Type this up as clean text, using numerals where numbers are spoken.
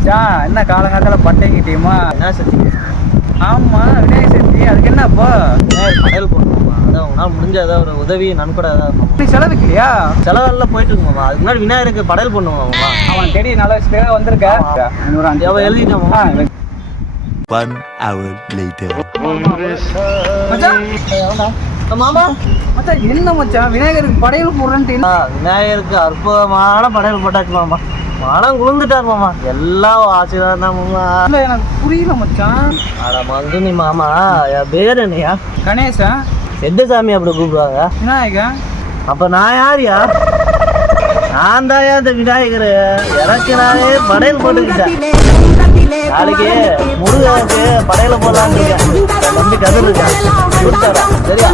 மச்சான், என்ன காலங்காலத்தில் பட்டைங்கிட்டியுமா? என்ன செஞ்சீங்க? ஆமாம், விநாயகர் சதுர்த்தி. அதுக்கு என்னப்பா? விநாயகர் படையல் போடணுமாம்மா. அதான் உங்களால் முடிஞ்ச ஏதாவது ஒரு உதவி நன்கொடை ஏதாவது நீ செலவுக்கலையா? செலவெல்லாம் போயிட்டு இருக்குமாம்மா. அதுக்கு முன்னாடி விநாயகருக்கு படையல் பண்ணுவாங்கம்மா. அவன் தேடி நல்ல விஷயத்துக்காக வந்திருக்கேன். அவன் எழுதிட்டாமா. 1 hour later. மச்சான், மாமா மச்சான் என்ன மச்சான் விநாயகருக்கு படையல் போடுறேன்ட்டு? விநாயகருக்கு அற்புதமான படையல் போட்டாச்சு மாமா. மனம் குளிர்ந்துட்டார் மாமா. எல்லாம் ஆசீர்வாதம் தான் மாமா. இல்லை, எனக்கு புரியல மச்சான். அட மங்குனி மாமா, என் பேர் என்னையா? கணேசன். செட்டசாமி அப்படி கூப்பிடுவாங்க. விநாயகன். அப்ப நான் யாரியா? நான் தாயா இந்த விநாயகர். எனக்கு நானே படையல் போட்டுக்கிட்டேன். நாளைக்கு முருகனுக்கு படையல போடலான்னு இருக்கேன். நம்பி கதிர் இருக்கேன். சரியா?